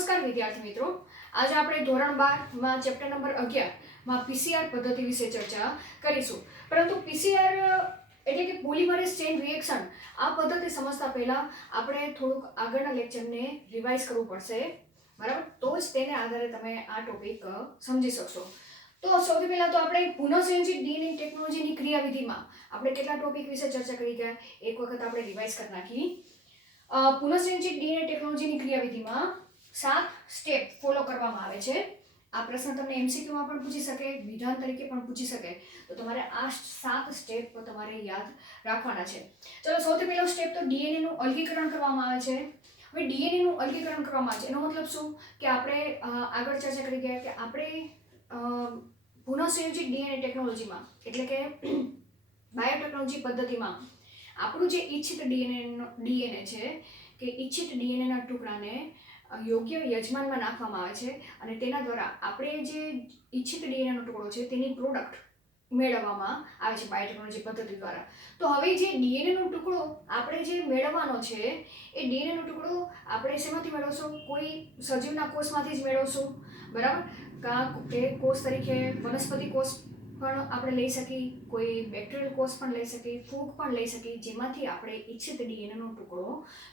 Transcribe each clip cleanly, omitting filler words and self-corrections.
નમસ્કાર વિદ્યાર્થી મિત્રો, આજે આપણે ધોરણ 12 માં ચેપ્ટર નંબર 11 માં પીસીઆર પદ્ધતિ વિશે ચર્ચા કરીશું. પરંતુ પીસીઆર એટલે કે પોલિમરેઝ ચેઇન રિએક્શન આ પદ્ધતિ સમજતા પહેલા આપણે થોડુંક આગળના લેક્ચરને રિવાઇઝ કરવું પડશે, બરાબર? તો જ તેને આધારે તમે આ ટોપિક સમજી શકશો. તો સૌથી પહેલા તો આપણે પુનઃસંયોજિત ડીએનએ ટેકનોલોજીની ક્રિયાવિધિમાં આપણે કેટલા ટોપિક વિશે ચર્ચા કરી ગયા એક વખત આપણે રિવાઇઝ કરી નાખી. પુનઃસંયોજિત ડીએનએ ટેકનોલોજીની ક્રિયાવિધિમાં 7 સ્ટેપ ફોલો કરવામાં આવે છે. આ પ્રશ્ન તમને એમસીક્યુમાં પણ પૂછી શકે, વિધાન તરીકે પણ પૂછી શકે, તો તમારે આ 7 સ્ટેપ તમારે યાદ રાખવાના છે. ચલો, સૌથી પહેલો સ્ટેપ તો ડીએનએ નું અલગીકરણ કરવામાં આવે છે. હવે ડીએનએ નું અલગીકરણ કરવામાં આવે છે એનો મતલબ શું કે આપણે આગળ ચર્ચા કરી ગયા કે આપણે પુનઃસંયોજિત ડીએનએ ટેકનોલોજીમાં એટલે કે બાયોટેકનોલોજી પદ્ધતિમાં આપણું જે ઈચ્છિત ડીએનએ છે કે ઈચ્છિત ડીએનએના ટુકડાને યોગ્ય યજમાનમાં નાખવામાં આવે છે અને તેના દ્વારા આપણે જે ઈચ્છિત ડીએનએનો ટુકડો છે તેની પ્રોડક્ટ મેળવવામાં આવે છે બાયોટેકનોલોજી પદ્ધતિ દ્વારા. તો હવે જે ડીએનએનો ટુકડો આપણે જે મેળવવાનો છે એ ડીએનએનો ટુકડો આપણે શેમાંથી મેળવશું? કોઈ સજીવના કોષમાંથી જ મેળવશું, બરાબર? કે કોષ તરીકે વનસ્પતિ કોષ પણ આપણે લઈ શકીએ, કોઈ બેક્ટેરિયલ કોષ પણ લઈ શકીએ, ફૂગ પણ લઈ શકીએ, જેમાંથી આપણે ઈચ્છિત ડીએનએનો ટુકડો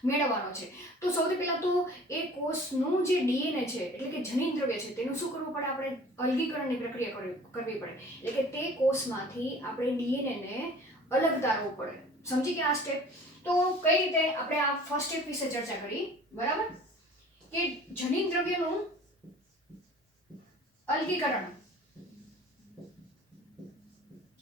મેળવવાનો છે. તો સૌથી પહેલાં તો એ કોષનું જે ડીએનએ છે એટલે કે જનીન દ્રવ્ય છે તેનું શું કરવું પડે? આપણે અલગીકરણની પ્રક્રિયા કરવી પડે. એટલે કે તે કોષમાંથી આપણે ડીએનએને અલગ તારવું પડે. સમજી ગયા આ સ્ટેપ? તો કઈ રીતે આપણે આ ફર્સ્ટ સ્ટેપ વિશે ચર્ચા કરી, બરાબર? કે જનીન દ્રવ્યનું અલગીકરણ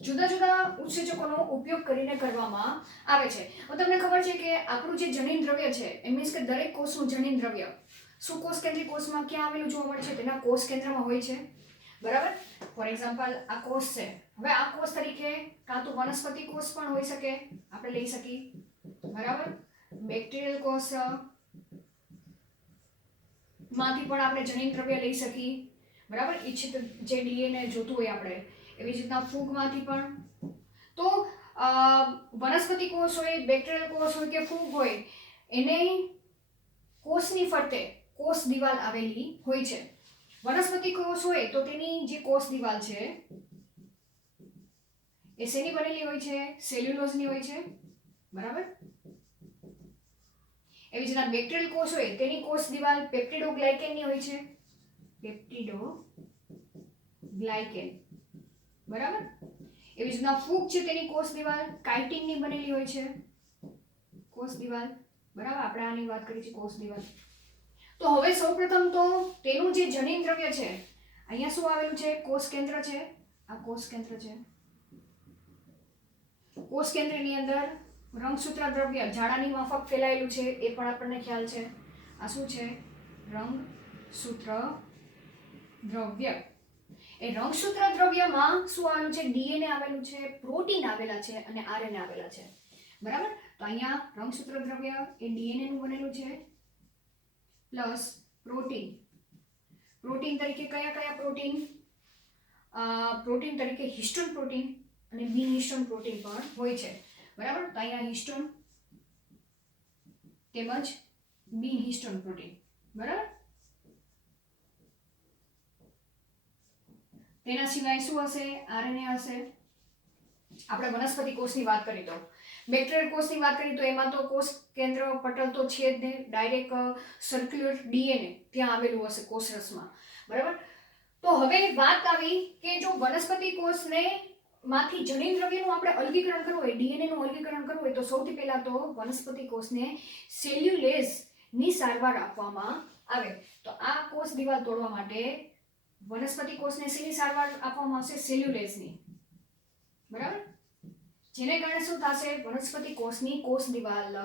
જુદા જુદા ઉત્સેચકોનો ઉપયોગ કરીને કરવામાં આવે છે. હવે તમને ખબર છે કે આપણું જે જનીન દ્રવ્ય છે એ મીન્સ કે દરેક કોષનું જનીન દ્રવ્ય સુકોષ કેન્દ્રીય કોષમાં ક્યાં આવેલું જોવા મળે છે? તેના કોષ કેન્દ્રમાં હોય છે, બરાબર? ફોર એક્ઝામ્પલ આ કોષ છે. હવે આ કોષ તરીકે કાં તો વનસ્પતિ કોષ પણ હોઈ શકે, આપણે લઈ શકીએ, બરાબર? બેક્ટેરિયલ કોષ માંથી પણ આપણે જનીન દ્રવ્ય લઈ શકીએ, બરાબર? ઈચ્છિત જે ડીએનએ જોતું હોય આપણે, એવી જ રીતના ફૂગમાંથી પણ. તો વનસ્પતિ કોષ હોય, બેક્ટેરિયલ કોષ હોય કે ફૂગ હોય, એને કોષની ફરતે કોષ દિવાલ આવેલી હોય છે. વનસ્પતિ કોષ હોય તો તેની જે કોષ દિવાલ છે એ શેની બનેલી હોય છે? સેલ્યુલોઝની હોય છે, બરાબર? એવી જ રીતના બેક્ટેરિયલ કોષ હોય તેની કોષ દિવાલ પેપ્ટિડોગ્લાયકેનની હોય છે, પેપ્ટિડોગ્લાયકેન, બરાબર? એવી જ રીતના ફૂગ છે તેની કોષ દિવાલ કાઇટિનની બનેલી હોય છે, કોષ દિવાલ, બરાબર? આપણે આની વાત કરી છે કોષ દિવાલ. તો હવે સૌપ્રથમ તો તેનું જે જનીન દ્રવ્ય છે, અહીંયા શું આવેલું છે? કોષ કેન્દ્ર છે. આ કોષ કેન્દ્ર છે. કોષ કેન્દ્રની અંદર રંગસૂત્ર દ્રવ્ય ઝાડાની માફક ફેલાયેલું છે, એ પણ આપણને ખ્યાલ છે. આ શું છે? રંગસૂત્ર દ્રવ્ય. એ રંગસૂત્ર દ્રવ્યમાં શું આવેલું છે? ડીએનએ આવેલું છે, પ્રોટીન આવેલા છે અને આરએનએ આવેલા છે, બરાબર? તો અહીંયા રંગસૂત્ર દ્રવ્ય એ ડીએનએ નું બનેલું છે પ્લસ પ્રોટીન. પ્રોટીન તરીકે કયા કયા પ્રોટીન? પ્રોટીન તરીકે હિસ્ટોન પ્રોટીન અને બિન હિસ્ટોન પ્રોટીન પણ હોય છે, બરાબર? તો અહીંયા હિસ્ટોન તેમજ બિન હિસ્ટોન પ્રોટીન, બરાબર? તેના સિવાય શું હશે? આરએનએ હશે. આપણે વનસ્પતિ કોષની વાત કરી તો, બેક્ટેરિયલ કોષની વાત કરી તો એમાં તો કોષ કેન્દ્ર પટલ તો છે જ નહીં, ડાયરેક્ટ સર્ક્યુલર ડીએનએ ત્યાં આવેલું હશે કોષરસમાં, બરાબર? તો હવે વાત આવી કે જો વનસ્પતિ કોષને માંથી જનીન દ્રવ્યનું આપણે અલગીકરણ કરવું હોય, ડીએનએ નું અલગીકરણ કરવું હોય, તો સૌથી પહેલા તો વનસ્પતિ કોષને સેલ્યુલેઝ ની સારવાર આપવામાં આવે. તો આ કોષ દિવાલ તોડવા માટે વનસ્પતિ કોષને શેની સારવાર આપવામાં આવશે? સેલ્યુલેઝની, બરાબર? જેને કારણે શું થશે? વનસ્પતિ કોષની કોષ દિવાલ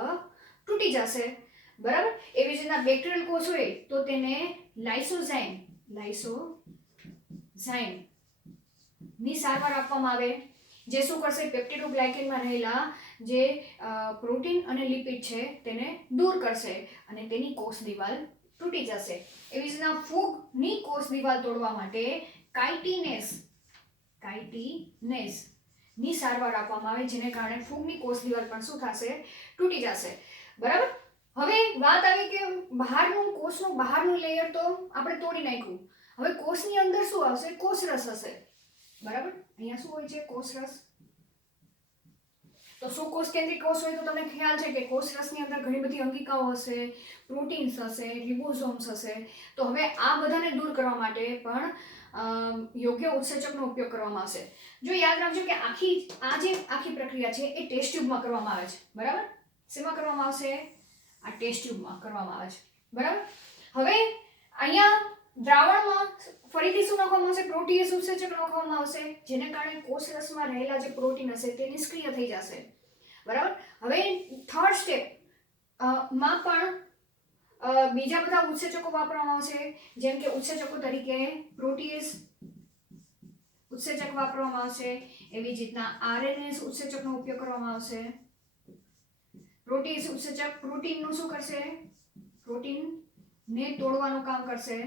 તૂટી જશે, બરાબર? એવી જ રીતના બેક્ટેરિયલ કોષ હોય તો તેને લાઇસોઝાઇમ ની સારવાર આપવામાં આવે, જે શું કરશે? પેપ્ટિડોગ્લાયકેનમાં રહેલા જે પ્રોટીન અને લિપિડ છે તેને દૂર કરશે અને તેની કોષ દિવાલ તૂટી જશે. એવી જ રીતના ફૂગની કોષ દિવાલ તોડવા માટે કાઇટિનેસ ની સારવાર આપવામાં આવે, જેને કારણે ફૂગની કોષ દિવાલ પણ શું થશે? તૂટી જશે, બરાબર? હવે વાત આવી કે કોષનું બહારનું લેયર તો આપણે તોડી નાખ્યું. હવે કોષની અંદર શું આવશે? કોષરસ હશે. બરાબર, અહીંયા શું હોય છે? કોષરસ. તો શું કોષ કેન્દ્રિત કોષ હોય તો તમને ખ્યાલ છે કે કોષરસની અંદર ઘણી બધી અંગિકાઓ હશે, પ્રોટીન્સ હશે, રિબોસોમ્સ હશે. તો હવે આ બધાને દૂર કરવા માટે પણ યોગ્ય ઉત્સેચકનો ઉપયોગ કરવામાં આવશે. જો યાદ રાખજો કે આખી પ્રક્રિયા છે એ ટેસ્ટ ટ્યુબમાં કરવામાં આવે છે. બરાબર, શેમાં કરવામાં આવશે? આ ટેસ્ટ ટ્યુબમાં કરવામાં આવે છે. બરાબર, હવે અહીંયા દ્રાવણમાં ફરીથી શું નાખવામાં આવશે? પ્રોટીએસ ઉત્સેચક નાખવામાં આવશે, જેને કારણે કોષરસમાં રહેલા જે પ્રોટીન હશે તે નિષ્ક્રિય થઈ જશે. બરાબર, હવે થર્ડ સ્ટેપ માં પણ બીજા બધા ઉત્સેચકો વાપરવામાં આવશે, જેમ કે ઉત્સેચકો તરીકે પ્રોટીએસ ઉત્સેચક વાપરવામાં આવશે, એવી જ રીતના આરએનએસ ઉત્સેચકનો ઉપયોગ કરવામાં આવશે. પ્રોટીએસ ઉત્સેચક પ્રોટીનનું શું કરશે? પ્રોટીનને તોડવાનું કામ કરશે.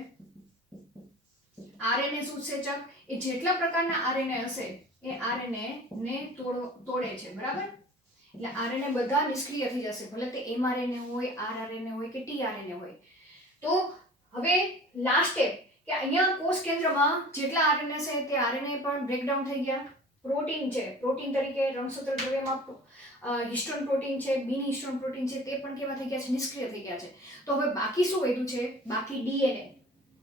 આરએનએસ ઉત્સેચક એ જેટલા પ્રકારના આરએનએ હશે એ આરએનએ ને તોડે છે. બરાબર, એટલે આરએનએ બધા નિષ્ક્રિય થઈ જશે, ભલે તે એમઆરએનએ હોય, આરઆરએનએ હોય કે ટીઆરએનએ હોય. તો હવે લાસ્ટ સ્ટેપ કે અહીંયા કોષ કેન્દ્રમાં જેટલા આરએનએ છે તે આરએનએ પણ બ્રેકડાઉન થઈ ગયા. પ્રોટીન છે, પ્રોટીન તરીકે રંગસૂત્ર દ્રવ્યમાં હિસ્ટોન પ્રોટીન છે, બિન હિસ્ટોન પ્રોટીન છે, તે પણ કેવા થઈ ગયા છે? નિષ્ક્રિય થઈ ગયા છે. તો હવે બાકી શું વધ્યું છે? બાકી ડીએનએ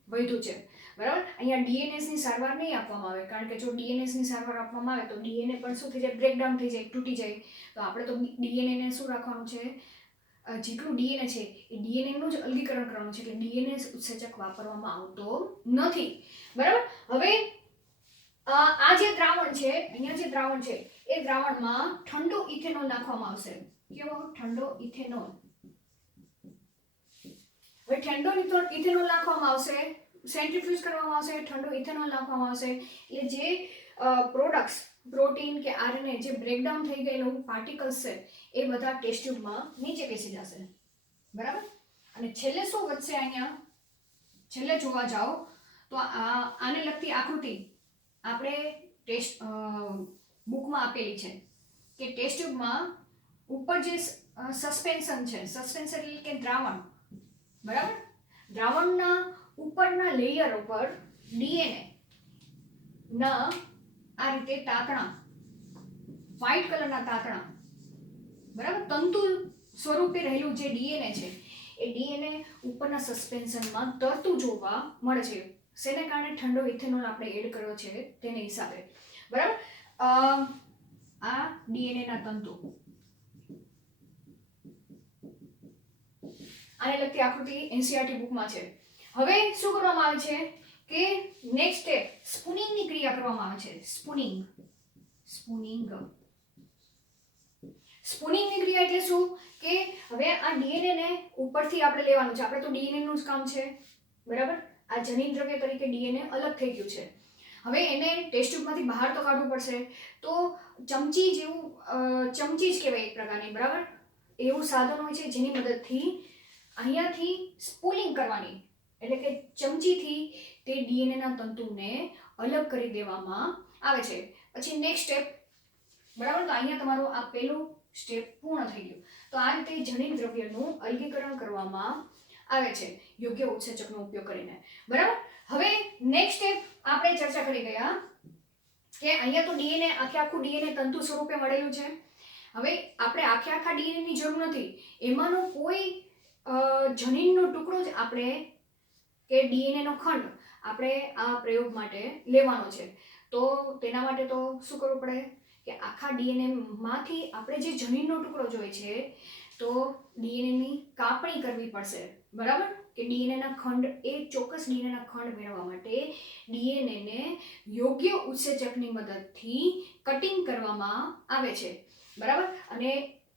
વધ્યું છે. બરાબર, અહીંયા ડીએનએસની સારવાર નહીં આપવામાં આવે, કારણ કે જો ડીએનએસની સારવાર આપવામાં આવે તો ડીએનએ પણ શું થઈ જાય? બ્રેકડાઉન થઈ જાય, તૂટી જાય. તો આપણે તો ડીએનએને શું રાખવાનું છે? જેટલું ડીએનએ છે એ ડીએનએનું જ અલગીકરણ કરવાનું છે, એટલે ડીએનએ ઉત્સેચક વાપરવામાં આવતો નથી. બરાબર, હવે આ જે દ્રાવણ છે, અહીંયા જે દ્રાવણ છે એ દ્રાવણમાં ઠંડો ઇથેનોલ નાખવામાં આવશે. કેવો? ઠંડો ઇથેનોલ. હવે ઠંડો ઇથેનોલ નાખવામાં આવશે, સેન્ટ્રીફ્યુઝ કરવામાં આવશે, ઠંડો ઇથેનોલ નાખવામાં આવશે, એટલે જે પ્રોડક્ટ્સ પ્રોટીન કે આરએનએ જે બ્રેકડાઉન થઈ ગયેલું પાર્ટિકલ્સ છે એ બધા ટેસ્ટ ટ્યુબમાં નીચે બેસી જશે. બરાબર, અને છેલ્લે શું વધશે? અહીંયા છેલ્લે જોવા જાઓ તો આને લગતી આકૃતિ આપણે ટેસ્ટ બુકમાં આપેલી છે કે ટેસ્ટ ટ્યુબમાં ઉપર જે સસ્પેન્શન છે, સસ્પેન્શન એટલે કે દ્રાવણ. બરાબર, દ્રાવણના ઉપરના લેયર ઉપર ડીએનએ ના આ રીતે તાતણા, વ્હાઇટ કલરના તાતણા, બરાબર, તંતુ સ્વરૂપે રહેલું જે ડીએનએ છે એ ડીએનએ ઉપરના સસ્પેન્શનમાં તરતું જોવા મળે છે. શેને કારણે? ઠંડો ઇથેનોલ આપણે એડ કર્યો છે તેને હિસાબે. બરાબર, આ ડીએનએ ના તંતુ, આને લગતી આકૃતિ એનસીઈઆરટી બુકમાં છે. હવે શું કરવામાં આવે છે કે નેક્સ્ટ સ્ટેપ સ્પૂનિંગની ક્રિયા કરવામાં આવે છે. સ્પૂનિંગની ક્રિયા એટલે શું કે હવે આ ડીએનએ ને ઉપરથી આપણે લેવાનું છે. આપણે તો ડીએનએ નું જ કામ છે. બરાબર, આ જનીન દ્રવ્ય તરીકે ડીએનએ અલગ થઈ ગયું છે. હવે એને ટેસ્ટ ટ્યુબમાંથી બહાર તો કાઢવું પડશે. તો ચમચી જ કહેવાય એક પ્રકારની. બરાબર, એવું સાધન હોય છે જેની મદદથી અહીંયાથી સ્પૂલિંગ કરવાની, એટલે કે ચમચીથી તે ડીએનએના તંતુને અલગ કરી દેવામાં આવે છે. પછી નેક્સ્ટ સ્ટેપ. બરાબર, તો અહીંયા તમારું આ પહેલું સ્ટેપ પૂર્ણ થઈ ગયું. તો આ રીતે જનીન દ્રવ્યનું અલગીકરણ કરવામાં આવે છે યોગ્ય ઉત્સેચકનો ઉપયોગ કરીને. બરાબર, હવે નેક્સ્ટ સ્ટેપ આપણે ચર્ચા કરી ગયા કે અહીંયા તો ડીએનએ આખું ડીએનએ તંતુ સ્વરૂપે મળેલું છે. હવે આપણે આખા ડીએનએની જરૂર નથી, એમાંનો કોઈ જનીનનો ટુકડો જ આપણે કે ડીએનએનો ખંડ આપણે આ પ્રયોગ માટે લેવાનો છે. તો તેના માટે તો શું કરવું પડે કે આખા ડીએનએ માંથી આપણે જે જનીનનો ટુકડો જોઈએ છે તો ડીએનએની કાપણી કરવી પડશે. બરાબર, કે ડીએનએના ખંડ, એ ચોક્કસ ડીએનએના ખંડ મેળવવા માટે ડીએનએને યોગ્ય ઉત્સેચકની મદદથી કટિંગ કરવામાં આવે છે. બરાબર, અને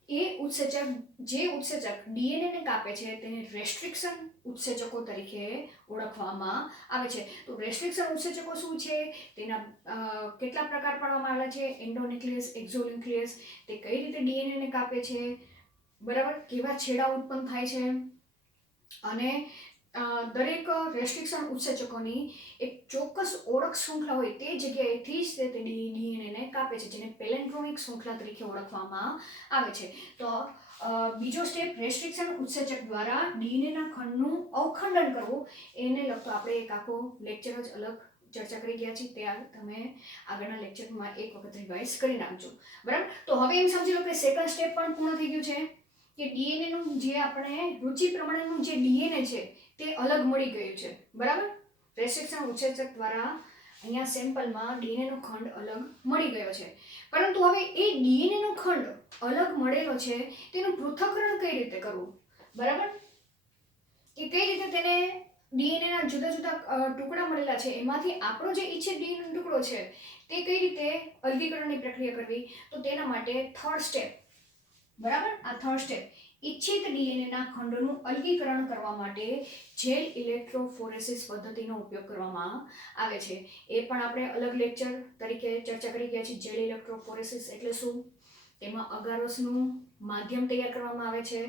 જે ઉત્સેચક ડીએનએને કાપે છે તેને રેસ્ટ્રિક્શન ઉત્સેચકો તરીકે ઓળખવામાં આવે છે. તો રેસ્ટ્રિક્શન ઉત્સેચકો શું છે, તેના કેટલા પ્રકાર પાડવામાં આવેલા છે? એન્ડોન્યુક્લિયસ, એક્ઝોન્યુક્લિયસ. તે કઈ રીતે ડીએનએને કાપે છે, બરાબર, કેવા છેડા ઉત્પન્ન થાય છે, અને દરેક રેસ્ટ્રિક્શન ઉત્સેચકોની એક ચોક્કસ ઓળખ શૃંખલા હોય તે જગ્યાએથી જ તે ડીએનએને કાપે છે, જેને પેલેન્ડ્રોમિક શૃંખલા તરીકે ઓળખવામાં આવે છે. તો બીજો સ્ટેપ, રેસ્ટ્રિક્શન ઉત્સેચક દ્વારા ડીએનએના ખંડનું અવખંડન કરવું, એને લગતો આપણે એક આખો લેક્ચર જ અલગ ચર્ચા કરી ગયા છીએ. ત્યાં તમે આગળના લેક્ચરમાં એક વખત રિવાઇઝ કરી નાખજો. બરાબર, તો હવે એમ સમજી લો કે સેકન્ડ સ્ટેપ પણ પૂર્ણ થઈ ગયું છે કે ડીએનએનું જે આપણે રુચિ પ્રમાણેનું જે ડીએનએ છે તે અલગ મળી ગયું છે. બરાબર, રેસ્ટ્રિક્શન ઉત્સેચક દ્વારા અહીંયા સેમ્પલમાં ડીએનએનો ખંડ અલગ મળી ગયો છે. પરંતુ હવે એ ડીએનએનો ખંડ અલગ મળેલો છે તેનું પૃથ્થકરણ કઈ રીતે કરવું? બરાબર, કે કઈ રીતે તેને ડીએનએના જુદા જુદા ટુકડા મળેલા છે એમાંથી આપણો જે ઈચ્છિત ડીએનએનો ટુકડો છે તે કઈ રીતે અલગીકરણની પ્રક્રિયા કરવી? તો તેના માટે થર્ડ સ્ટેપ, બરાબર, આ થર્ડ સ્ટેપ, ઈચ્છિત ડીએનએના ખંડોનું અલગીકરણ કરવા માટે જેલ ઇલેક્ટ્રોફોરેસિસ પદ્ધતિનો ઉપયોગ કરવામાં આવે છે. એ પણ આપણે અલગ લેક્ચર તરીકે ચર્ચા કરી ગયા છીએ. જેલ ઇલેક્ટ્રોફોરેસિસ એટલે શું? તેમાં અગારોસનું માધ્યમ તૈયાર કરવામાં આવે છે.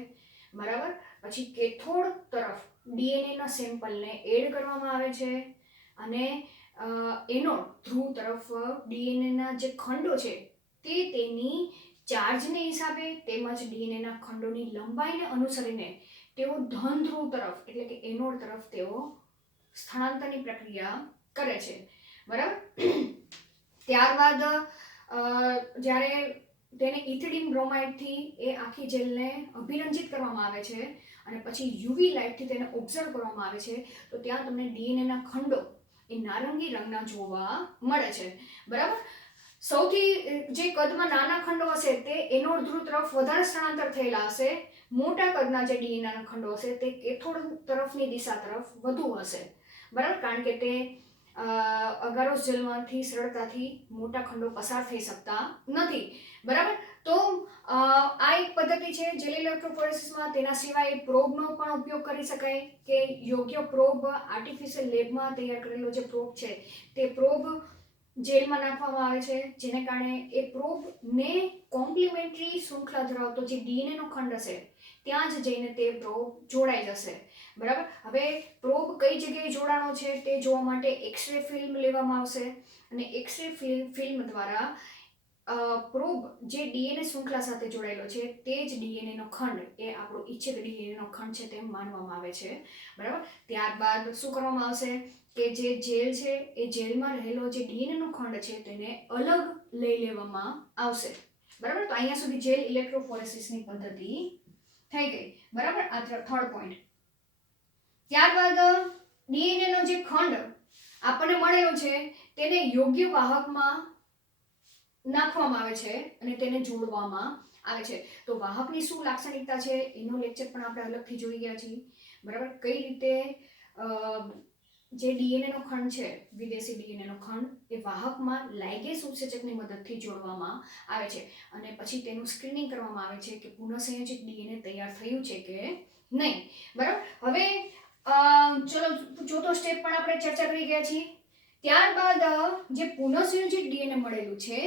બરાબર, પછી કેથોડ તરફ ડીએનએના સેમ્પલને એડ કરવામાં આવે છે અને એનોડ ધ્રુવ તરફ ડીએનએના જે ખંડો છે તે તેની ચાર્જને હિસાબે તેમજ ડીએનએના ખંડોની લંબાઈને અનુસરીને તેઓ ધન ધ્રુવ તરફ એટલે કે એનોડ તરફ તેઓ સ્થળાંતરની પ્રક્રિયા કરે છે. બરાબર, ત્યારબાદ જ્યારે તેને ઇથિડીન બ્રોમાઇડથી એ આખી જેલને અભિરંજિત કરવામાં આવે છે અને પછી યુવી લાઇટથી તેને ઓબ્ઝર્વ કરવામાં આવે છે, તો ત્યાં તમને ડીએનએના ખંડો એ નારંગી રંગના જોવા મળે છે. બરાબર, સૌથી જે કદમાં નાના ખંડો હશે તે એનોડ ધ્રુવ તરફ વધારે સ્થળાંતર થયેલા હશે. મોટા કદના જે ડીએનએના ખંડો હશે તે કેથોડ તરફની દિશા તરફ વધુ હશે. બરાબર, કારણ કે તે અગારોસ જેલમાંથી સરળતાથી મોટા ખંડો પસાર થઈ શકતા નથી. બરાબર, તો આ એક પદ્ધતિ છે જેલ ઇલેક્ટ્રોફોરેસિસમાં. તેના સિવાય પ્રોબનો પણ ઉપયોગ કરી શકાય કે યોગ્ય પ્રોબ, આર્ટિફિશિયલ લેબમાં તૈયાર કરેલો જે પ્રોબ છે તે પ્રોબ જેલમાં નાખવામાં આવે છે, જેને કારણે એ પ્રોબને કોમ્પ્લિમેન્ટરી શૃંખલા ધરાવતો જે ડીએનએનો ખંડ હશે ત્યાં જ જઈને તે પ્રોબ જોડાઈ જશે. બરાબર, હવે પ્રોબ કઈ જગ્યાએ જોડાણો છે તે જોવા માટે એક્સરે ફિલ્મ લેવામાં આવશે અને એક્સરે ફિલ્મ દ્વારા પ્રોબ જે ડીએનએ શૃંખલા સાથે જોડાયેલો છે તે જ ડીએનએનો ખંડ એ આપણો ઈચ્છિત ડીએનએનો ખંડ છે તેમ માનવામાં આવે છે. બરાબર, ત્યારબાદ શું કરવામાં આવશે કે જે જેલ છે એ જેલમાં રહેલો જે ડીએનએનો ખંડ છે તેને અલગ લઈ લેવામાં આવશે. બરાબર, તો અહીંયા સુધી જેલ ઇલેક્ટ્રોફોરેસિસની પદ્ધતિ થઈ ગઈ. બરાબર, આ થર્ડ પોઈન્ટ. ત્યારબાદ ડીએનએનો જે ખંડ આપણને મળેલો છે તેને યોગ્ય વાહકમાં નાખવામાં આવે છે અને તેને જોડવામાં આવે છે. તો વાહકની શું લાક્ષણિકતા છે એનો લેક્ચર પણ આપણે અલગથી જોઈ ગયા છીએ. બરાબર, કઈ રીતે જે ડીએનએનો ખંડ છે, વિદેશી ડીએનએનો ખંડ, એ વાહકમાં લાઇગેસ ઉત્સેચકની મદદથી જોડવામાં આવે છે અને પછી તેનું સ્ક્રીનિંગ કરવામાં આવે છે કે પુનઃસંયોજિત ડીએનએ તૈયાર થયું છે કે નહીં. બરાબર, હવે ચલો ચોથો સ્ટેપ પણ આપણે ચર્ચા કરી ગયા છીએ. ત્યારબાદ જે પુનઃસંયોજિત ડીએનએ મળેલું છે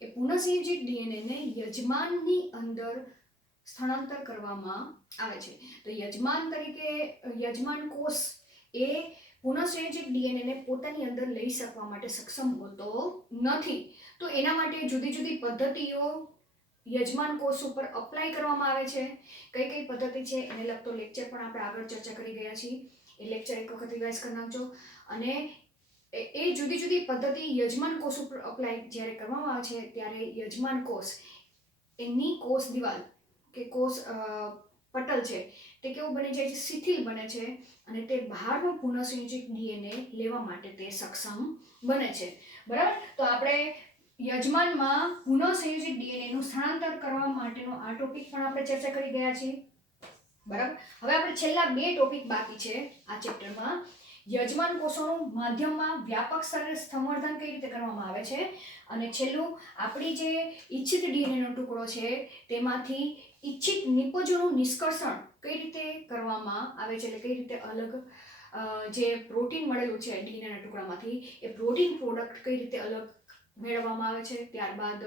એ પુનઃસંયોજિત ડીએનએને યજમાનની અંદર સ્થળાંતર કરવામાં આવે છે. તો યજમાન તરીકે યજમાન કોષ એ પુનઃસંયોજિત ડીએનએને પોતાની અંદર લઈ શકવા માટે સક્ષમ હોતો નથી. તો એના માટે જુદી જુદી પદ્ધતિઓ યજમાન કોષ ઉપર અપ્લાય કરવામાં આવે છે. કઈ કઈ પદ્ધતિ છે એને લગતો લેક્ચર પણ આપણે આગળ ચર્ચા કરી ગયા છીએ. એ લેક્ચર એક વખત રિવાઇઝ કરી નાખજો. અને એ જુદી જુદી પદ્ધતિ યજમાન કોષ ઉપર અપ્લાય જ્યારે કરવામાં આવે છે ત્યારે યજમાન કોષ એની કોષ દિવાલ કે કોષ પટલ છે તે કેવું બની જાય છે? શિથિલ બને છે અને તે બહારનું પુનઃસંયોજિત ડીએનએ લેવા માટે તે સક્ષમ બને છે. બરાબર, તો આપણે યજમાનમાં પુનઃસંયોજિત ડીએનએનું સ્થળાંતર કરવા માટેનો આ ટોપિક પણ આપણે ચર્ચા કરી ગયા છીએ. બરાબર, હવે આપણે છેલ્લા 2 ટોપિક બાકી છે આ ચેપ્ટરમાં. યજમાન કોષોનું માધ્યમમાં વ્યાપક સ્તરે સંવર્ધન કઈ રીતે કરવામાં આવે છે અને છેલ્લું આપણી જે ઈચ્છિત ડીએનએનો ટુકડો છે તેમાંથી ઈચ્છિત નિપજોનું નિષ્કર્ષણ કઈ રીતે કરવામાં આવે છે, એટલે કઈ રીતે અલગ જે પ્રોટીન મળેલું છે ડીએનએના ટુકડામાંથી એ પ્રોટીન પ્રોડક્ટ કઈ રીતે અલગ મેળવવામાં આવે છે. ત્યારબાદ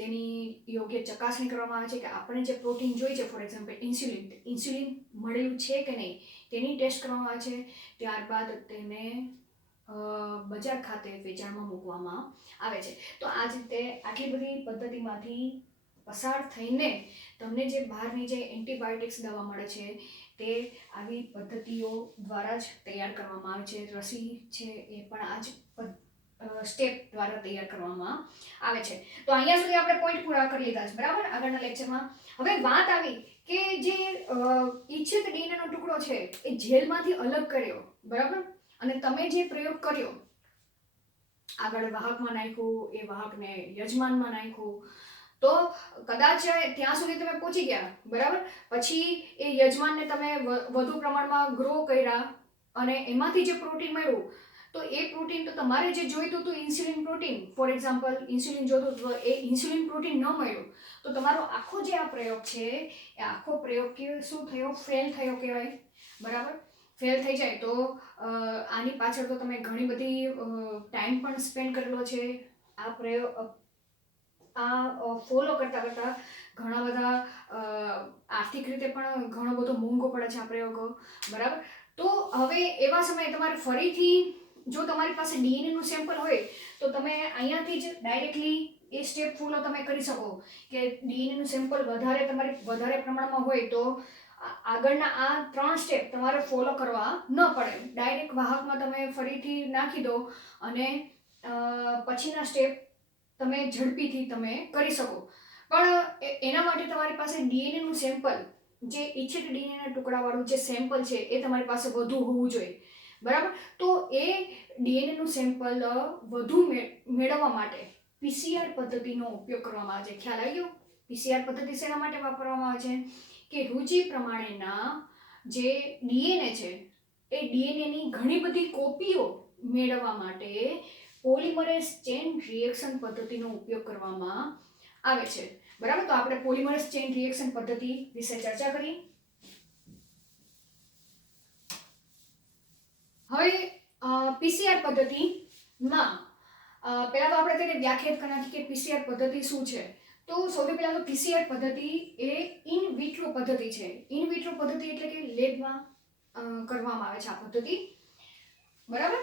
તેની યોગ્ય ચકાસણી કરવામાં આવે છે કે આપણે જે પ્રોટીન જોઈએ છે, ફોર એક્ઝામ્પલ ઇન્સ્યુલિન મળેલું છે કે નહીં તેની ટેસ્ટ કરવામાં આવે છે. ત્યારબાદ તેને બજાર ખાતે વેચાણમાં મૂકવામાં આવે છે. તો આ જ રીતે આટલી બધી પદ્ધતિમાંથી પસાર થઈને તમને જે બહારની જે એન્ટીબાયોટિક્સ દવા મળે છે તે આવી પદ્ધતિઓ દ્વારા જ તૈયાર કરવામાં આવે છે. રસી છે એ પણ આ જ સ્ટેપ દ્વારા તૈયાર કરવામાં આવે છે. તો અહીંયા સુધી આપણે પોઈન્ટ પૂરા કરી લીધા છે, બરાબર. આગળના લેક્ચરમાં હવે વાત આવી કે જે ઇચ્છિત ડીએનએનો ટુકડો છે એ જેલમાંથી અલગ કર્યો, બરાબર, અને તમે જે પ્રયોગ કર્યો, આગળ વાહકમાં નાખ્યું, એ વાહકને યજમાનમાં નાખ્યું, તો કદાચ ત્યાં સુધી તમે પહોંચી ગયા, બરાબર. પછી એ યજમાનને તમે વધુ પ્રમાણમાં ગ્રો કર્યા અને એમાંથી જે પ્રોટીન મળ્યું, તો એ પ્રોટીન તો તમારે જે જોઈતું હતું insulin protein, for example insulin જોતું હતું, એ ઇન્સ્યુલિન પ્રોટીન ન મળ્યું, તો તમારો આખો જે આ પ્રયોગ છે એ આખો પ્રયોગ શું થયો, ફેલ થયો કહેવાય, બરાબર. ફેલ થઈ જાય તો આની પાછળ તો તમે ઘણી બધી ટાઈમ પણ સ્પેન્ડ કરેલો છે. આ પ્રયોગ ફોલો કરતાં કરતાં ઘણા બધા આર્થિક રીતે પણ ઘણો બધો મોંઘો પડે છે આ પ્રયોગો, બરાબર. તો હવે એવા સમયે તમારે ફરીથી, જો તમારી પાસે ડીએનએનું સેમ્પલ હોય તો તમે અહીંયાથી જ ડાયરેક્ટલી એ સ્ટેપ ફોલો તમે કરી શકો કે ડીએનએનું સેમ્પલ વધારે પ્રમાણમાં હોય તો આગળના આ 3 સ્ટેપ તમારે ફોલો કરવા ન પડે. ડાયરેક્ટ વાહકમાં તમે ફરીથી નાખી દો અને પછીના સ્ટેપ તમે ઝડપીથી તમે કરી શકો. પણ એના માટે તમારી પાસે ડીએનએનું સેમ્પલ, જે ઇચ્છિત ડીએનએના ટુકડાવાળું જે સેમ્પલ છે એ તમારી પાસે વધુ હોવું જોઈએ, બરાબર. તો એ ડીએનએનું સેમ્પલ વધુ મેળવવા માટે પીસીઆર પદ્ધતિનો ઉપયોગ કરવામાં આવે છે. ખ્યાલ આવી ગયો? પીસીઆર પદ્ધતિ શેના માટે વાપરવામાં આવે છે કે રુચિ પ્રમાણેના જે ડીએનએ છે એ ડીએનએની ઘણી બધી કોપીઓ મેળવવા માટે પોલિમરેઝ ચેન રિએક્શન પદ્ધતિનો ઉપયોગ કરવામાં આવે છે, બરાબર. તો આપણે પોલિમરેઝ ચેન રિએક્શન પદ્ધતિ વિશે ચર્ચા કરી. હવે પીસીઆર પદ્ધતિમાં પહેલાં તો આપણે તેને વ્યાખ્યાયિત કરી નાખીએ કે પીસીઆર પદ્ધતિ શું છે. તો સૌથી પહેલાં તો પીસીઆર પદ્ધતિ એ ઇન વિટ્રો પદ્ધતિ છે. ઇન વિટ્રો પદ્ધતિ એટલે કે લેબમાં કરવામાં આવે છે આ પદ્ધતિ, બરાબર.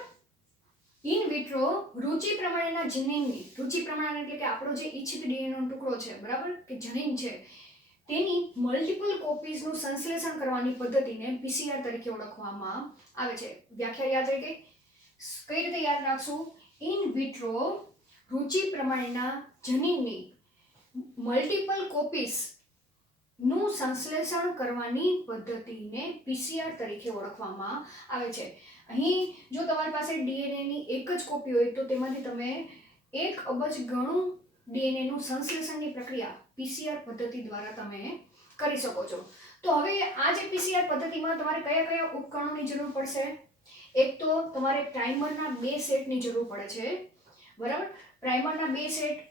ઇન વિટ્રો રુચિ પ્રમાણેના જનીનની, રુચિ પ્રમાણે એટલે કે આપણો જે ઇચ્છિત ડીએનએનો ટુકડો છે, બરાબર, કે જનીન છે, તેની મલ્ટિપલ કોપીઝનું સંશ્લેષણ કરવાની પદ્ધતિને પીસીઆર તરીકે ઓળખવામાં આવે છે. વ્યાખ્યા યાદ રહી ગઈ? કઈ રીતે યાદ રાખશું? ઇન વિટ્રો રુચિ પ્રમાણેના જનીનની મલ્ટિપલ કોપીઝનું સંશ્લેષણ કરવાની પદ્ધતિને પીસીઆર તરીકે ઓળખવામાં આવે છે. અહીં જો તમારી પાસે ડીએનએની એક જ કોપી હોય તો તેમાંથી તમે 1 અબજ ગણું ડીએનએનું સંશ્લેષણની પ્રક્રિયા પીસીઆર પદ્ધતિ દ્વારા તમે કરી શકો છો. તો હવે આ જે પીસીઆર પદ્ધતિમાં તમારે કયા કયા ઉપકરણોની જરૂર પડશે? એક તો તમારે પ્રાઇમરના 2 સેટની જરૂર પડે છે, બરાબર. પ્રાઇમરના 2 સેટ.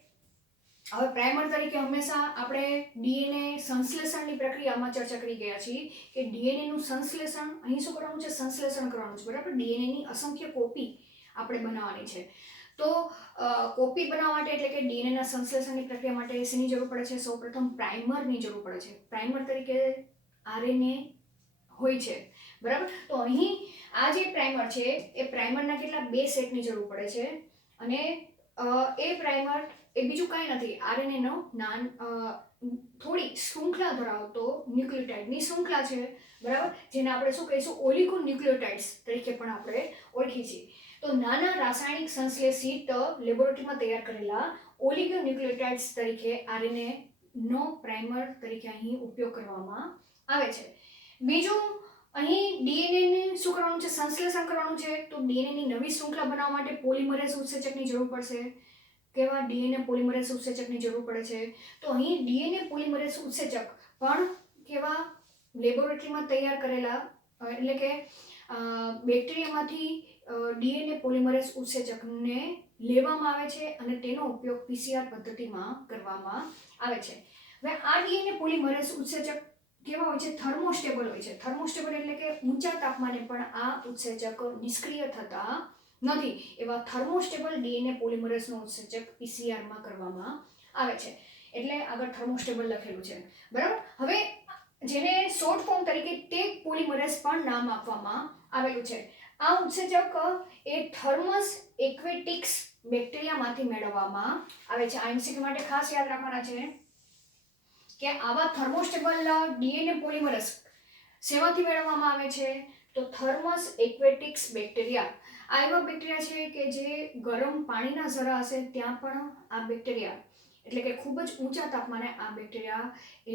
હવે પ્રાઇમર તરીકે હંમેશા આપણે ડીએનએ સંશ્લેષણની પ્રક્રિયામાં ચર્ચા કરી ગયા છીએ કે ડીએનએનું સંશ્લેષણ, અહીં શું કરવાનું છે? સંશ્લેષણ કરવાનું છે, બરાબર. ડીએનએની અસંખ્ય કોપી આપણે બનાવવાની છે. તો કોપી બનાવવા માટે એટલે કે ડીએનએના સંશ્લેષણની પ્રક્રિયા માટે શેની જરૂર પડે છે? સૌપ્રથમ પ્રાઇમરની જરૂર પડે છે. પ્રાઇમર તરીકે આરએનએ હોય છે, બરાબર. તો અહીં આ જે પ્રાઇમર છે એ પ્રાઇમરના કેટલા 2 સેટની જરૂર પડે છે અને એ પ્રાઇમર એ બીજું કાંઈ નથી, આરએનએનો થોડી શૃંખલા ધરાવતો ન્યુક્લિયોટાઇડની શૃંખલા છે, બરાબર, જેને આપણે શું કહીશું? ઓલિગોન્યુક્લિયોટાઇડ્સ તરીકે પણ આપણે ઓળખીએ છીએ. તો નાના રાસાયણિક સંશ્લેષિત લેબોરેટરીમાં તૈયાર કરેલા ઓલિગોન્યુક્લિયોટાઇડ્સ તરીકે આરએનએ નો પ્રાઇમર તરીકે અહીં ઉપયોગ કરવામાં આવે છે. બીજું, અહીં ડીએનએને શું કરવાનું છે? સંશ્લેષણ કરવાનું છે. તો ડીએનએની નવી શૃંખલા બનાવવા માટે પોલિમરેઝ ઉત્સેચકની જરૂર પડશે. કેવા ડીએનએ પોલિમરેઝ ઉત્સેચકની જરૂર પડે છે? તો અહીં ડીએનએ પોલિમરેઝ ઉત્સેચક પણ કેવા? લેબોરેટરીમાં તૈયાર કરેલા, એટલે કે બેક્ટેરિયામાંથી ડીએનએ પોલિમરેઝ ઉત્સેચકને લેવામાં આવે છે અને તેનો ઉપયોગ પીસીઆર પદ્ધતિમાં કરવામાં આવે છે. હવે આ ડીએનએ પોલિમરેઝ ઉત્સેચક કેવા હોય છે? થર્મોસ્ટેબલ હોય છે. થર્મોસ્ટેબલ એટલે કે ઊંચા તાપમાને પણ આ ઉત્સેચક નિષ્ક્રિય થતા નથી. એવા થર્મોસ્ટેબલ ડીએનએ પોલિમરેઝનો ઉત્સેચક પીસીઆરમાં કરવામાં આવે છે. એટલે આગળ થર્મોસ્ટેબલ લખેલું છે, બરાબર. હવે જેને શોર્ટ ફોર્મ તરીકે ટેક પોલિમરેઝ પણ નામ આપવામાં આવેલું છે. આ ઉત્સેચક એ થર્મસ એક્વેટિક્સ બેક્ટેરિયામાંથી મેળવવામાં આવે છે. આ એમસીક્યુ માટે ખાસ યાદ રાખવાના છે કે આવા થર્મોસ્ટેબલ ડીએનએ પોલિમરેઝ શેમાંથી મેળવવામાં આવે છે? તો થર્મસ એક્વેટિક્સ બેક્ટેરિયા. આ એવા બેક્ટેરિયા છે કે જે ગરમ પાણીના ઝરા હશે ત્યાં પણ આ બેક્ટેરિયા, એટલે કે ખૂબ જ ઊંચા તાપમાને આ બેક્ટેરિયા એ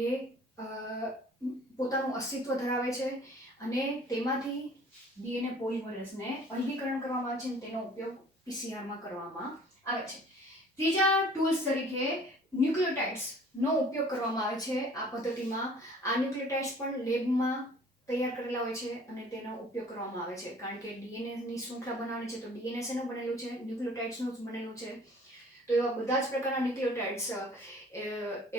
પોતાનું અસ્તિત્વ ધરાવે છે અને તેમાંથી ડીએનએ પોલિમરેઝને અલગીકરણ કરવામાં આવે છે અને તેનો ઉપયોગ પીસીઆરમાં કરવામાં આવે છે. ત્રીજા ટૂલ્સ તરીકે ન્યુક્લિયોટાઇડ્સનો ઉપયોગ કરવામાં આવે છે આ પદ્ધતિમાં. આ ન્યુક્લિયોટાઇડ્સ પણ લેબમાં તૈયાર કરેલા હોય છે અને તેનો ઉપયોગ કરવામાં આવે છે, કારણ કે ડીએનએની શૃંખલા બનાવવાની છે તો ડીએનએ શેનું બનેલું છે? ન્યુક્લિયોટાઇડ્સનું જ બનેલું છે. તો એવા બધા જ પ્રકારના ન્યુક્લિયોટાઇડ્સ,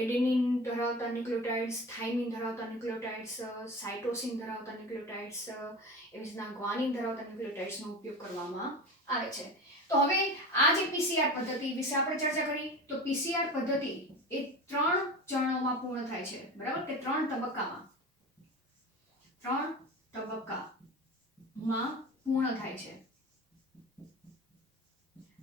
એડેનિન ધરાવતા ન્યુક્લિયોટાઇડ્સ, થાઇમિન ધરાવતા ન્યુક્લિયોટાઇડ્સ, સાઇટોસિન ધરાવતા ન્યુક્લિયોટાઇડ્સ, એવી રીતના ગ્વાનિન ધરાવતા ન્યુક્લિયોટાઇડ્સનો ઉપયોગ કરવામાં આવે છે. તો હવે આ જે પીસીઆર પદ્ધતિ વિશે આપણે ચર્ચા કરી, તો પીસીઆર પદ્ધતિ એ 3 ચરણોમાં પૂર્ણ થાય છે, બરાબર, કે 3 તબક્કામાં પૂર્ણ થાય છે.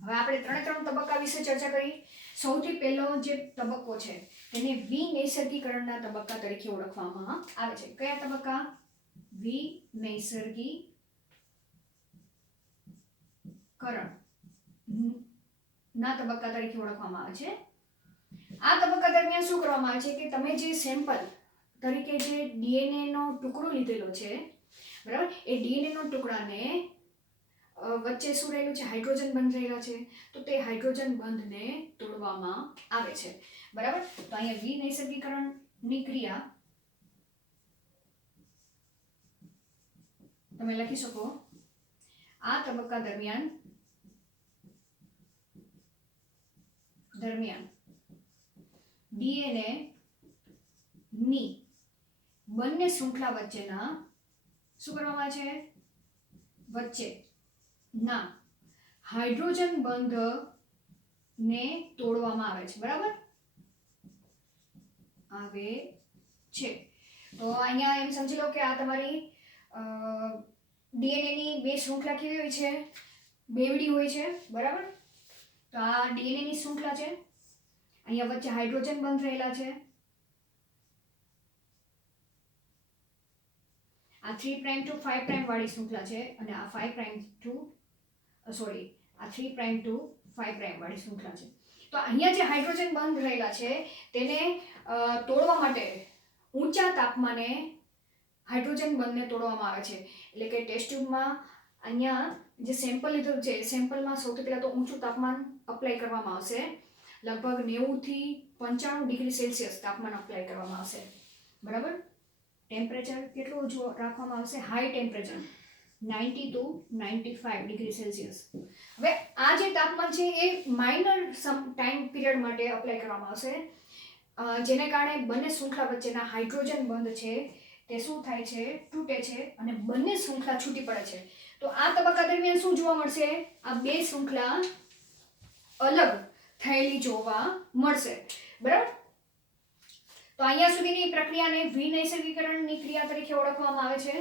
હવે આપણે 3 તબક્કા વિશે ચર્ચા કરી. સૌથી પહેલો જે તબક્કો છે તેને વિનૈસર્ગીકરણના તબક્કા તરીકે ઓળખવામાં આવે છે. કયા તબક્કા? વિનૈસર્ગીકરણ ના તબક્કા તરીકે ઓળખવામાં આવે છે. આ તબક્કા દરમિયાન શું કરવામાં આવે છે કે તમે જે સેમ્પલ તરીકે જે ડીએનએ નો ટુકડો લીધેલો છે, બરાબર, એ ડીએનએ નો ટુકડાને વચ્ચે શું રહેલું છે? હાઇડ્રોજન બંધ રહેલા છે, તો તે હાઇડ્રોજન બંધને તોડવામાં આવે છે, બરાબર. તો અહીંયા વિનૈસર્ગીકરણની ક્રિયા તમે લખી શકો. આ તબક્કા દરમિયાન ડીએનએ ની બંને શૃંખલા વચ્ચેના શું કરવામાં આવે છે? વચ્ચેના હાઇડ્રોજન બંધને તોડવામાં આવે છે, બરાબર, આવે છે. તો અહીંયા એમ સમજી લો કે આ તમારી ડીએનએ ની બે શૃંખલા કેવી હોય છે? બેવડી હોય છે, બરાબર. તો આ ડીએનએ ની શૃંખલા છે, અહીંયા વચ્ચે હાઇડ્રોજન બંધ રહેલા છે. આ 3' to 5' વાળી શૃંખલા છે અને આ 3' to 5' વાળી શૃંખલા છે. તો અહીંયા જે હાઇડ્રોજન બંધ રહેલા છે તેને તોડવા માટે ઊંચા તાપમાને હાઇડ્રોજન બંધને તોડવામાં આવે છે. એટલે કે ટેસ્ટ ટ્યુબમાં અહીંયા જે સેમ્પલ લીધું છે, સેમ્પલમાં સૌથી પહેલા તો ઊંચું તાપમાન અપ્લાય કરવામાં આવશે. લગભગ 90 થી 95 ડિગ્રી સેલ્સિયસ તાપમાન અપ્લાય કરવામાં આવશે, બરાબર. ટેમ્પરેચર કેટલું ઊંચું રાખવામાં આવશે? High temperature 90 to 95 degree Celsius. હવે આ જે તાપમાન છે એ માઇનર ટાઈમ પીરિયડ માટે અપ્લાય કરવામાં આવશે, જેને કારણે બંને શૃંખલા વચ્ચેના હાઇડ્રોજન બંધ છે તે શું થાય છે? તૂટે છે અને બંને શૃંખલા છૂટી પડે છે. તો આ તબક્કા દરમિયાન શું જોવા મળશે? આ બે શૃંખલા અલગ થયેલી જોવા મળશે, બરાબર. તો અહીંયા સુધીની પ્રક્રિયાને વિનૈસર્ગીકરણની ક્રિયા તરીકે ઓળખવામાં આવે છે.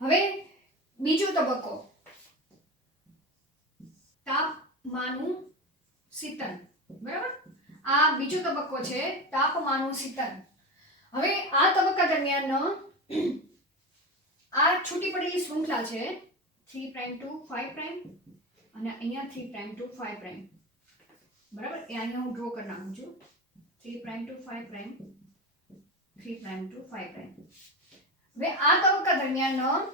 હવે બીજો તબક્કો, તાપમાનું શીતન, બરાબર. આ બીજો તબક્કો છે તાપમાનું શીતન. હવે આ તબક્કા દરમિયાન આ છૂટી પડેલી શૃંખલા છે 3' to 5' અને અહીંયા 3' to 5', બરાબર. એ અહીંયા હું ડ્રો કરી નાખું છું. 3' to 5', 3' to 5'. હવે આ તબક્કા દરમિયાન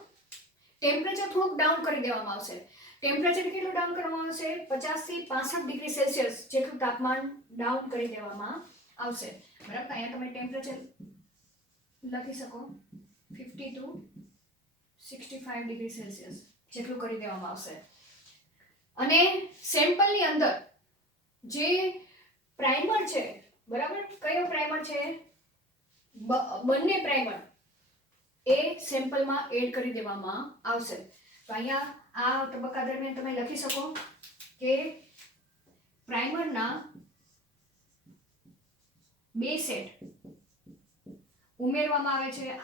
ટેમ્પરેચર થોડુંક ડાઉન કરી દેવામાં આવશે. ટેમ્પરેચર કેટલું ડાઉન કરવામાં આવશે? 50 થી 65 ડિગ્રી સેલ્સિયસ જેટલું તાપમાન ડાઉન કરી દેવામાં આવશે, બરાબર. અહીંયા તમે ટેમ્પરેચર લખી શકો 50 to 65 ડિગ્રી સેલ્સિયસ જેટલું કરી દેવામાં આવશે. અને સેમ્પલની અંદર જે પ્રાઇમર છે, બરાબર, કયો પ્રાઇમર છે? બંને પ્રાઇમર એ સેમ્પલમાં એડ કરી દેવામાં આવશે. તો અહીંયા આ તબક્કા દરમિયાન તમે લખી શકો કે પ્રાઇમરના બે સેટ ઉમેરવામાં આવે છે,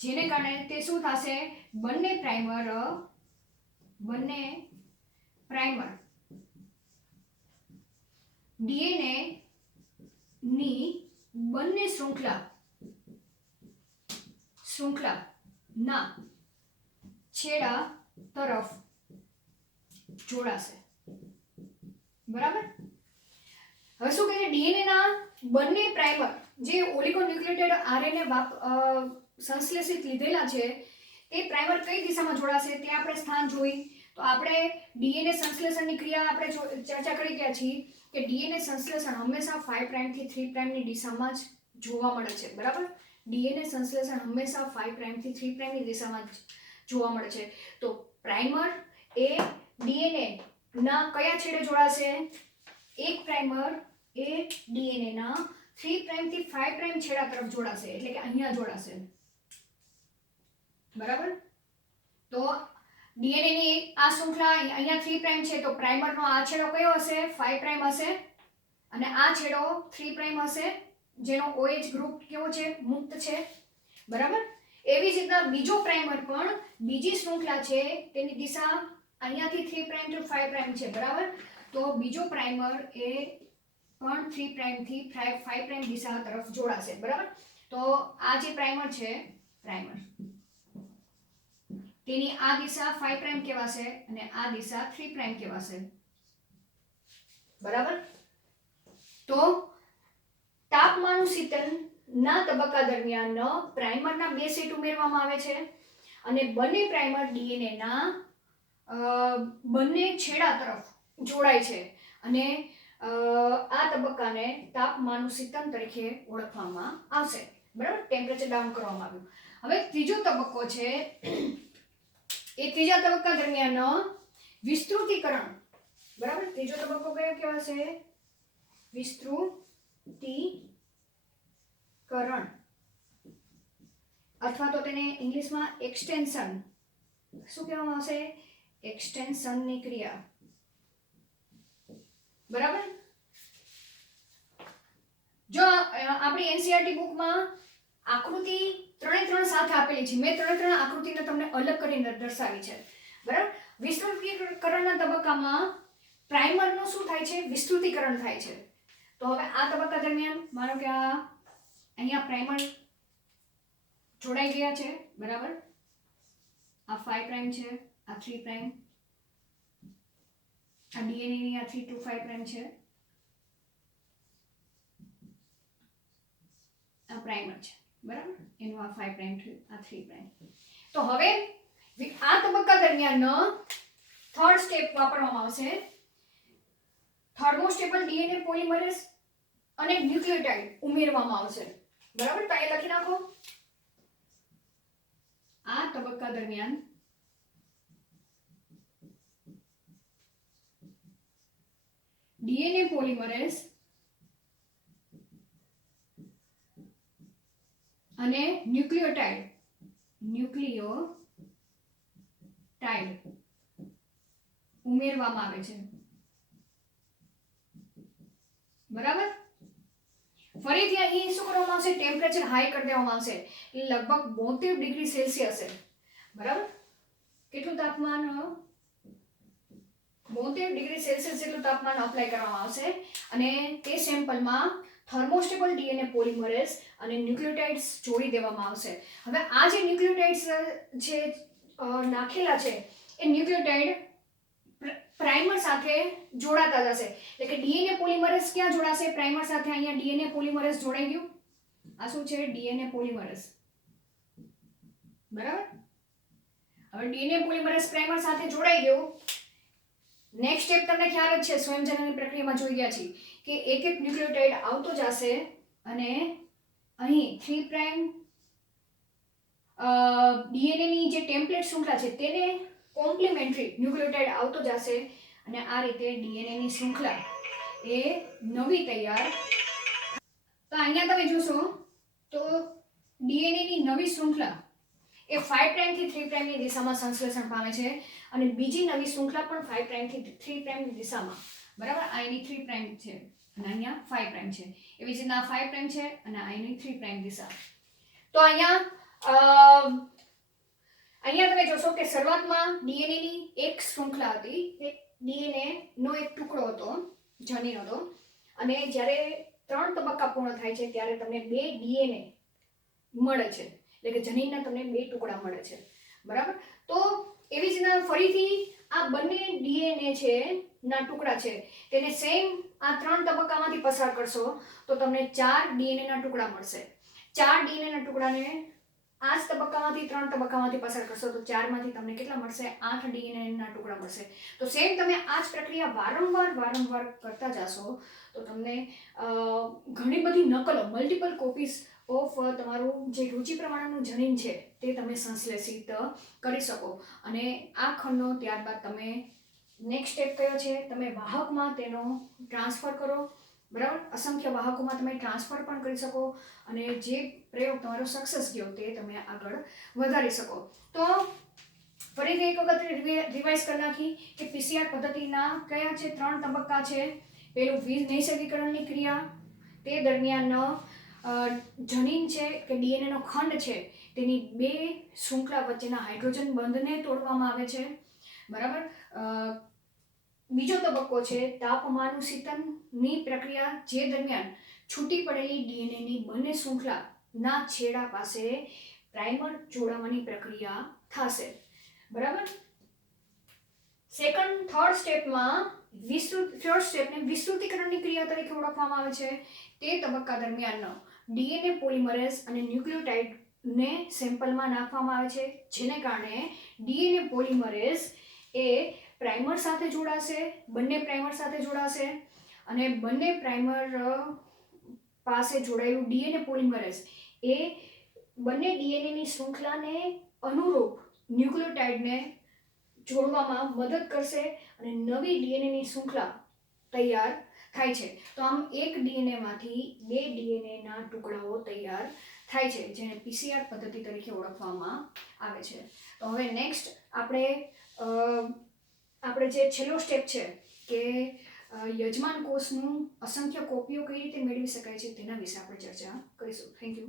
જેને કારણે તે શું થશે, બંને પ્રાઇમર ડીએનએ ની બંને શૃંખલા ના છેડા તરફ જોડાશે. બરાબર. હવે શું કહે છે, ડીએનએ ના બંને પ્રાઇમર જે ઓલિગોન્યુક્લિયોટાઇડ આરએનએ સંશ્લેષિત લીધેલા છે તે પ્રાઇમર કઈ દિશામાં જોડાશે તે આપણે સ્થાન જોઈ. તો આપણે ડીએનએ સંશ્લેષણની ક્રિયા આપણે ચર્ચા કરી ગયા છીએ કે ડીએનએ સંશ્લેષણ હંમેશા 5 પ્રાઇમ થી 3 પ્રાઇમની દિશામાં જ જોવા મળે છે. બરાબર. ડીએનએ સંશ્લેષણ હંમેશા 5 પ્રાઇમ થી 3 પ્રાઇમની દિશામાં જ જોવા મળે છે. તો પ્રાઇમર એ ડીએનએ ના કયા છેડે જોડાશે, એક પ્રાઇમર એ ડીએનએ ના 3 પ્રાઇમ થી 5 પ્રાઇમ છેડા તરફ જોડાશે, એટલે કે અહીંયા જોડાશે. બરાબર. તો ડીએનએ ની આ શૃંખલા અહીંયા 3 પ્રાઇમ છે, તો પ્રાઇમરનો આ છેડો કયો હશે, 5 પ્રાઇમ હશે, અને આ છેડો 3 પ્રાઇમ હશે, જેનો OH ગ્રુપ કેવો છે, મુક્ત છે. બરાબર. એવી જ રીતના બીજો પ્રાઇમર પણ બીજી શૃંખલા છે, તેની દિશા અહીંયાથી 3 પ્રાઇમ ટુ 5 પ્રાઇમ છે. બરાબર. તો બીજો પ્રાઇમર એ પણ 3 પ્રાઇમ થી 5 પ્રાઇમ દિશા તરફ જોડાશે. બરાબર. તો આ જે પ્રાઇમર છે, તેની આ દિશા 5 પ્રાઇમ કહેવાશે અને આ દિશા 3 પ્રાઇમ કહેવાશે. બરાબર. તો તાપમાનુશીતન ના તબક્કા દરમિયાન પ્રાઇમરના બે સેટ ઉમેરવામાં આવે છે અને બંને પ્રાઇમર ડીએનએ ના બંને છેડા તરફ જોડાય છે અને આ તબક્કાને તાપમાનુશીતન તરીકે ઓળખવામાં આવશે. બરાબર. ટેમ્પરેચર ડાઉન કરવામાં આવ્યું. હવે ત્રીજો તબક્કો છે, એ ત્રીજા તબક્કા દરમિયાન વિસ્તૃતીકરણ. બરાબર. ત્રીજો તબક્કો કયો કહેવાશે, વિસ્તૃતીકરણ, અથવા તો તેને ઇંગ્લિશમાં એક્સટેન્શન શું કહેવામાં આવશે, એક્સટેન્શનની ક્રિયા. બરાબર. જો આપણી એનસીઈઆરટી બુકમાં આકૃતિ 3 સાથે આપેલી છે, મેં 3 આકૃતિને તમને અલગ કરીને દર્શાવી છે. બરાબર. વિસ્તૃતીકરણના તબક્કામાં પ્રાઇમરનું શું થાય છે, વિસ્તૃતીકરણ થાય છે. તો હવે આ તબક્કા દરમિયાન માનો કે આ અહીંયા પ્રાઇમર જોડાઈ ગયા છે. બરાબર. આ 5 પ્રાઇમ છે, આ 3 પ્રાઇમ, આ ડીએનએ ની આ 3 to 5 પ્રાઇમ છે, આ પ્રાઇમર છે. બરાબર. એનું આ 5 પ્રાઇમ થયું, આ 3 પ્રાઇમ. તો હવે આ તબક્કા દરમિયાન થર્ડ સ્ટેપ વાપરવામાં આવશે, થર્મોસ્ટેબલ ડીએનએ પોલિમરેઝ અને ન્યુક્લિયોટાઇડ ઉમેરવામાં આવશે. બરાબર. તો એ લખી નાખો. આ તબક્કા દરમિયાન ડીએનએ પોલિમરેઝ અને ન્યુક્લિયોટાઇડ ઉમેરવામાં આવે છે. બરાબર. ફરીથી અહીં શું કરવામાં આવશે, ટેમ્પરેચર હાઈ કરી દેવામાં આવશે, લગભગ 72 ડિગ્રી સેલ્સિયસ છે. બરાબર. કેટલું તાપમાન, 72 ડિગ્રી સેલ્સિયસ જેટલું તાપમાન અપ્લાય કરવામાં આવશે અને તે સેમ્પલમાં થર્મોસ્ટેબલ ડીએનએ પોલિમરેઝ અને ન્યુક્લિયોટાઇડ્સ જોડી દેવામાં આવશે. હવે આ જે ન્યુક્લિયોટાઇડ્સ છે નાખેલા છે, એ ન્યુક્લિયોટાઇડ પ્રાઇમર સાથે જોડાતા જશે. એટલે કે ડીએનએ પોલિમરેઝ ક્યાં જોડાશે, પ્રાઇમર સાથે. અહીંયા ડીએનએ પોલિમરેઝ જોડાઈ ગયું. આ શું છે, ડીએનએ પોલિમરેઝ. બરાબર. હવે ડીએનએ પોલિમરેઝ પ્રાઇમર સાથે જોડાઈ ગયું. નેક્સ્ટ સ્ટેપ તમને ખ્યાલ જ છે, સ્વયંજનનની પ્રક્રિયામાં જોઈ ગયા છીએ કે એક એક ન્યુક્લિયોટાઇડ આવતો જશે અને અહીં 3 પ્રાઇમ ડીએનએ ની જે ટેમ્પલેટ શૃંખલા છે તેને કોમ્પ્લિમેન્ટરી ન્યુક્લિયોટાઇડ આવતો જશે અને આ રીતે ડીએનએ ની શૃંખલા એ નવી તૈયાર. તો અહીંયા તમે જોશો તો ડીએનએ ની નવી શૃંખલા એ 5 પ્રાઇમ થી 3 પ્રાઇમની દિશામાં સંશ્લેષણ પામે છે અને બીજી નવી શૃંખલા પણ 5 પ્રાઇમ થી 3 પ્રાઇમની દિશામાં બરાબર. આ એની 3 પ્રાઇમ છે અને અહીંયા 5 પ્રાઇમ છે. એવી જ રીતના 5 પ્રાઇમ છે અને આ એની 3 પ્રાઇમ દિશા. તો અહીંયા તમે જોશો કે શરૂઆતમાં ડીએનએ ની એક શૃંખલા હતી. એક ડીએનએ નો એક ટુકડો હતો, જનીન હતો, અને જ્યારે 3 તબક્કા પૂર્ણ થાય છે ત્યારે તમને 2 ડીએનએ મળે છે, એટલે કે જનીનના તમને 2 ટુકડા મળે છે. બરાબર. તો એવી જ રીતના ફરીથી આ બંને ડીએનએ છે ના ટુકડા છે તેને સેમ આ 3 તબક્કામાંથી પસાર કરશો તો તમને 4 ડીએનએ ના ટુકડા મળશે. 4 ડીએનએ ના ટુકડાને આ જ તબક્કામાંથી 3 તબક્કામાંથી પસાર કરશો તો 4 માંથી તમને કેટલા મળશે? 8 ડીએનએ ના ટુકડા મળશે. તો સેમ તમે આ જ પ્રક્રિયા વારંવાર કરતા જાશો તો તમને ઘણી બધી નકલો, મલ્ટિપલ કોપીઝ ઓફ તમારું જે રુચિ પ્રમાણેનું જનીન છે તે તમે સંશ્લેષિત કરી શકો. અને આ ખંડનો ત્યારબાદ તમે નેક્સ્ટ સ્ટેપ કયો છે? તમે વાહકમાં તેનો ટ્રાન્સફર કરો. બરાબર. અસંખ્ય વાહકોમાં તમે ટ્રાન્સફર પણ કરી શકો અને જે પ્રયોગ તમારો સક્સેસ ગયો તે તમે આગળ વધારી શકો. તો ફરીથી એક વખત રિવાઇઝ કરી નાખી કે પીસીઆર પદ્ધતિના કયા છે? 3 તબક્કા છે. પેલું વિનૈસર્ગીકરણની ક્રિયા, તે દરમિયાન જનીન છે કે ડીએનએ નો ખંડ છે તેની 2 શૃંખલા વચ્ચેના હાઇડ્રોજન બંધને તોડવામાં આવે છે. બરાબર. બીજો તબક્કો છે તાપમાનુષિતનની પ્રક્રિયા, જે દરમિયાન છૂટી પડેલી ડીએનએની બંને શૃંખલાના છેડા પાસે પ્રાઇમર જોડાવાની પ્રક્રિયા થશે. બરાબર. થર્ડ સ્ટેપમાં વિસ્તૃતીકરણની ક્રિયા તરીકે ઓળખવામાં આવે છે. તે તબક્કા દરમિયાન ડીએનએ પોલિમરેઝ અને ન્યુક્લિયોટાઇડને સેમ્પલમાં નાખવામાં આવે છે, જેને કારણે ડીએનએ પોલિમરેઝ એ પ્રાઇમર સાથે જોડાશે, બંને પ્રાઇમર સાથે જોડાશે અને બંને પ્રાઇમર પાસે જોડાયેલું ડીએનએ પોલિમરેઝ એ બંને ડીએનએની શૃંખલાને અનુરૂપ ન્યુક્લિયોટાઇડને જોડવામાં મદદ કરશે અને નવી ડીએનએની શૃંખલા તૈયાર થાય છે. તો આમ એક ડીએનએમાંથી 2 ડીએનએના ટુકડાઓ તૈયાર થાય છે, જેને પીસીઆર પદ્ધતિ તરીકે ઓળખવામાં આવે છે. તો હવે નેક્સ્ટ આપણે જે છેલ્લો સ્ટેપ છે કે યજમાન કોષનું અસંખ્ય કોપીઓ કઈ રીતે મેળવી શકાય છે તેના વિશે આપણે ચર્ચા કરીશું. Thank you.